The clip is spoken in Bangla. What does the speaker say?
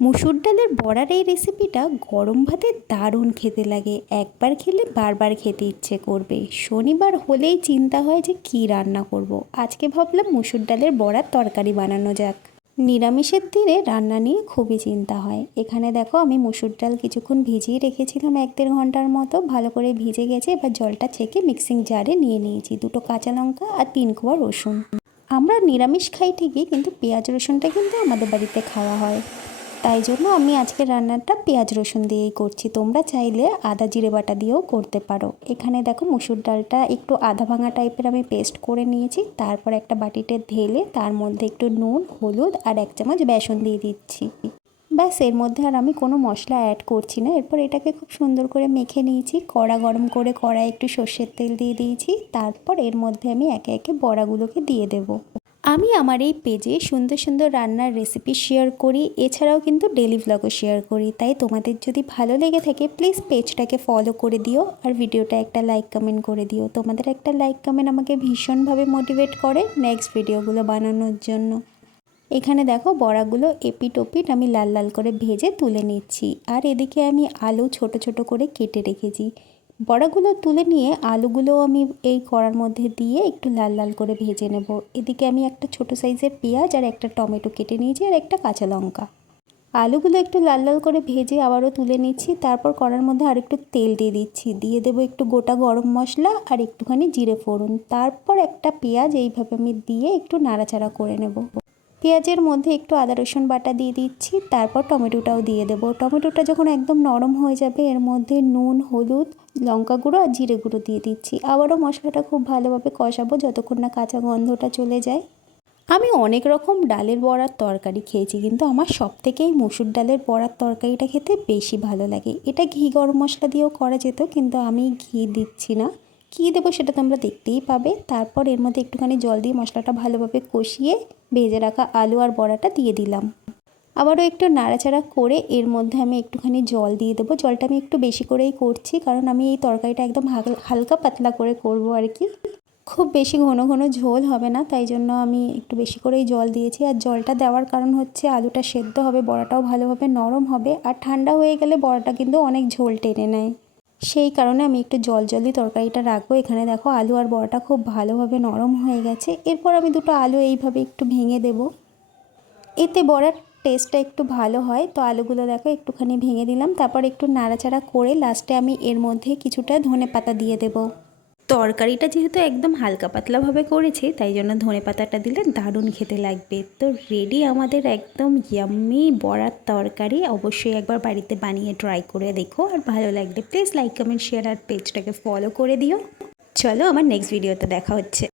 মুসুর ডালের বড়ার এই রেসিপিটা গরম ভাতে দারুণ খেতে লাগে। একবার খেলে বারবার খেতে ইচ্ছে করবে। শনিবার হলেই চিন্তা হয় যে কী রান্না করব। আজকে ভাবলাম মুসুর ডালের বড়ার তরকারি বানানো যাক। নিরামিষের দিনে রান্না নিয়ে খুবই চিন্তা হয়। এখানে দেখো আমি মুসুর ডাল কিছুক্ষণ ভিজিয়ে রেখেছিলাম 1-1.5 ঘন্টার মতো। ভালো করে ভিজে গেছে। এবার জলটা ছেঁকে মিক্সিং জারে নিয়ে নিয়েছি 2 কাঁচা লঙ্কা আর 3 কোয়া রসুন। আমরা নিরামিষ খাই ঠিকই, কিন্তু পেঁয়াজ রসুনটা কিন্তু আমাদের বাড়িতে খাওয়া হয়। তাই জন্য আমি আজকে রান্নাটা পেঁয়াজ রসুন দিয়েই করছি। তোমরা চাইলে আদা জিরে বাটা দিয়েও করতে পারো। এখানে দেখো মুসুর ডালটা একটু আধা ভাঙা টাইপের আমি পেস্ট করে নিয়েছি। তারপর একটা বাটিতে ঢেলে তার মধ্যে একটু নুন, হলুদ আর 1 চামচ বেসন দিয়ে দিচ্ছি। ব্যাস, এর মধ্যে আর আমি কোনো মশলা অ্যাড করছি না। এরপর এটাকে খুব সুন্দর করে মেখে নিয়েছি। কড়া গরম করে কড়ায় একটু সর্ষের তেল দিয়ে দিয়েছি। তারপর এর মধ্যে আমি একে একে বড়াগুলোকে দিয়ে দেবো। আমি আমার এই পেজে সুন্দর সুন্দর রান্নার রেসিপি শেয়ার করি, এছাড়াও কিন্তু ডেলি ভ্লগও শেয়ার করি। তাই তোমাদের যদি ভালো লেগে থাকে প্লিজ পেজটাকে ফলো করে দিও আর ভিডিওটা একটা লাইক কমেন্ট করে দিও। তোমাদের একটা লাইক কমেন্ট আমাকে ভীষণভাবে মোটিভেট করে নেক্সট ভিডিওগুলো বানানোর জন্য। এখানে দেখো বড়াগুলো এপিট ওপিট আমি লাল লাল করে ভেজে তুলে নিচ্ছি। আর এদিকে আমি আলু ছোট ছোট করে কেটে রেখেছি। বড়াগুলো তুলে নিয়ে আলুগুলো আমি এই কড়ার মধ্যে দিয়ে একটু লাল লাল করে ভেজে নেব। এদিকে আমি একটা ছোট সাইজের পেঁয়াজ আর একটা টমেটো কেটে নিয়েছি আর একটা কাঁচা লঙ্কা। আলুগুলো একটু লাল লাল করে ভেজে আবারও তুলে নিচ্ছি। তারপর কড়ার মধ্যে আর একটু তেল দিয়ে দিচ্ছি। দিয়ে দেবো একটু গোটা গরম মশলা আর একটুখানি জিরে ফোড়ন। তারপর একটা পেঁয়াজ এইভাবে আমি দিয়ে একটু নাড়াচাড়া করে নেব। পেঁয়াজের মধ্যে একটু আদা রসুন বাটা দিয়ে দিচ্ছি। তারপর টমেটোটাও দিয়ে দেবো। টমেটোটা যখন একদম নরম হয়ে যাবে এর মধ্যে নুন, হলুদ, লঙ্কা গুঁড়ো আর জিরে গুঁড়ো দিয়ে দিচ্ছি। আবারও মশলাটা খুব ভালোভাবে কষাবো যতক্ষণ না কাঁচা গন্ধটা চলে যায়। আমি অনেক রকম ডালের বড়ার তরকারি খেয়েছি, কিন্তু আমার সবথেকেই মুসুর ডালের বড়ার তরকারিটা খেতে বেশি ভালো লাগে। এটা ঘি গরম মশলা দিয়েও করা যেত, কিন্তু আমি ঘি দিচ্ছি না। কী দেবো সেটা তোমরা দেখতেই পাবে। তারপর এর মধ্যে একটুখানি জল দিয়ে মশলাটা ভালোভাবে কষিয়ে ভেজে রাখা আলু আর বড়াটা দিয়ে দিলাম। আবারও একটু নাড়াচাড়া করে এর মধ্যে আমি একটুখানি জল দিয়ে দেবো। জলটা আমি একটু বেশি করেই করছি, কারণ আমি এই তরকারিটা একদম হালকা পাতলা করে করব আর কি। খুব বেশি ঘন ঘন ঝোল হবে না, তাই জন্য আমি একটু বেশি করেই জল দিয়েছি। আর জলটা দেওয়ার কারণ হচ্ছে আলুটা সেদ্ধ হবে, বড়াটাও ভালোভাবে নরম হবে। আর ঠান্ডা হয়ে গেলে বড়াটা কিন্তু অনেক ঝোল টেনে নেয়, সেই কারণে আমি একটু জল জলই তরকারিটা রাখবো। এখানে দেখো আলু আর বড়াটা খুব ভালোভাবে নরম হয়ে গেছে। এরপর আমি 2টো আলু এইভাবে একটু ভেঙে দেবো, এতে বড়ার টেস্টটা একটু ভালো হয়। তো আলুগুলো দেখো একটুখানি ভেঙে দিলাম। তারপর একটু নাড়াচাড়া করে লাস্টে আমি এর মধ্যে কিছুটা ধনেপাতা দিয়ে দেবো। তরকারিটা যেহেতু একদম হালকা পাতলাভাবে করেছি, তাই জন্য ধনেপাতাটা দিলে দারুণ খেতে লাগবে। তো রেডি আমাদের একদম ইয়াম্মি বড়ার তরকারি। অবশ্যই একবার বাড়িতে বানিয়ে ট্রাই করে দেখো, আর ভালো লাগলে প্লিজ লাইক কমেন্ট শেয়ার আর পেজটাকে ফলো করে দিও। চলো, আমার নেক্সট ভিডিওতে দেখা হচ্ছে।